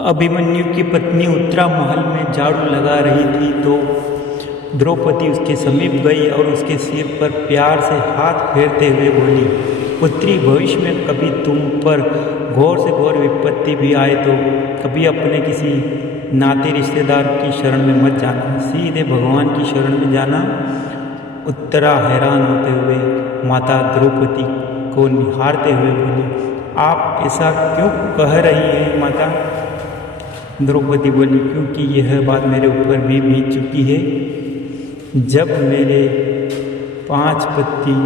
अभिमन्यु की पत्नी उत्तरा महल में झाड़ू लगा रही थी तो द्रौपदी उसके समीप गई और उसके सिर पर प्यार से हाथ फेरते हुए बोली, पुत्री, भविष्य में कभी तुम पर घोर से घोर विपत्ति भी आए तो कभी अपने किसी नाते रिश्तेदार की शरण में मत जाना, सीधे भगवान की शरण में जाना। उत्तरा हैरान होते हुए माता द्रौपदी को निहारते हुए बोली, आप ऐसा क्यों कह रही हैं माता? द्रौपदी बोली, क्योंकि यह बात मेरे ऊपर भी बीत चुकी है। जब मेरे 5 पति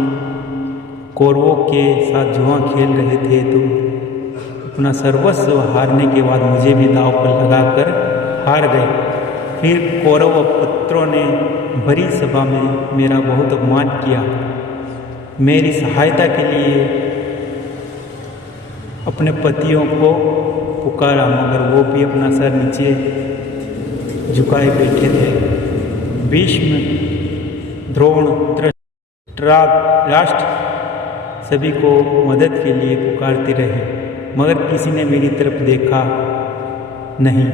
कौरवों के साथ जुआ खेल रहे थे तो अपना सर्वस्व हारने के बाद मुझे भी दांव पर लगाकर हार गए। फिर कौरव पुत्रों ने भरी सभा में मेरा बहुत अपमान किया। मेरी सहायता के लिए अपने पतियों को पुकारा, मगर वो भी अपना सर नीचे झुकाए बैठे थे। भीष्म, द्रोण, धृतराष्ट्र सभी को मदद के लिए पुकारते रहे, मगर किसी ने मेरी तरफ देखा नहीं।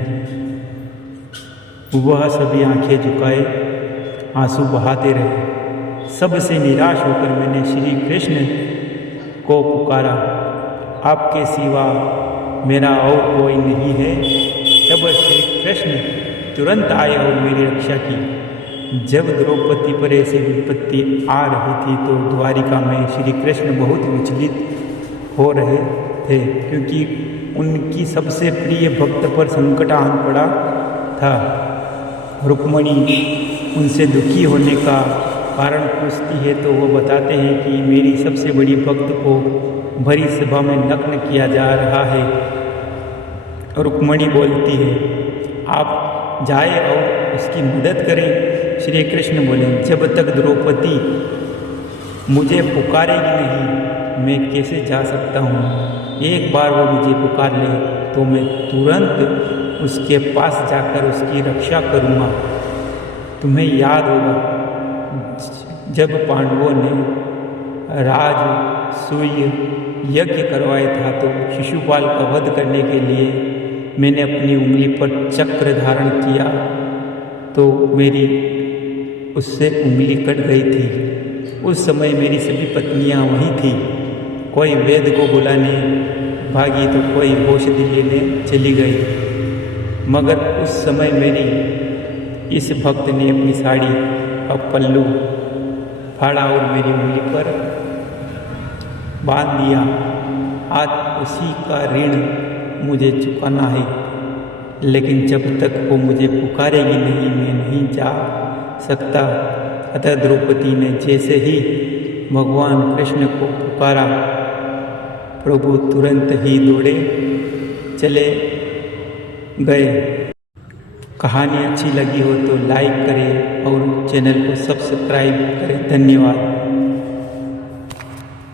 वह सभी आंखें झुकाए आंसू बहाते रहे। सबसे निराश होकर मैंने श्री कृष्ण को पुकारा, आपके सिवा मेरा और कोई नहीं है। तब श्री कृष्ण तुरंत आए और मेरी रक्षा की। जब द्रौपदी पर ऐसी विपत्ति आ रही थी तो द्वारिका में श्री कृष्ण बहुत विचलित हो रहे थे, क्योंकि उनकी सबसे प्रिय भक्त पर संकट आन पड़ा था। रुक्मिणी उनसे दुखी होने का कारण पूछती है तो वो बताते हैं कि मेरी सबसे बड़ी भक्त को भरी सभा में नग्न किया जा रहा है। रुक्मिणी बोलती है, आप जाए और उसकी मदद करें। श्री कृष्ण बोले, जब तक द्रौपदी मुझे पुकारेगी नहीं मैं कैसे जा सकता हूँ। एक बार वो मुझे पुकार ले तो मैं तुरंत उसके पास जाकर उसकी रक्षा करूँगा। तुम्हें याद होगा जब पांडवों ने राजसूय यज्ञ करवाया था तो शिशुपाल का वध करने के लिए मैंने अपनी उंगली पर चक्र धारण किया तो मेरी उससे उंगली कट गई थी। उस समय मेरी सभी पत्नियां वहीं थीं। कोई वैद्य को बुलाने भागी तो कोई औषधि लेने चली गई, मगर उस समय मेरी इस भक्त ने अपनी साड़ी का पल्लू फाड़ा और मेरी उंगली पर बांध दिया। आज उसी का ऋण मुझे चुकाना है, लेकिन जब तक वो मुझे पुकारेगी नहीं मैं नहीं जा सकता। अतः द्रौपदी ने जैसे ही भगवान कृष्ण को पुकारा, प्रभु तुरंत ही दौड़े चले गए। कहानी अच्छी लगी हो तो लाइक करें और चैनल को सब्सक्राइब करें। धन्यवाद।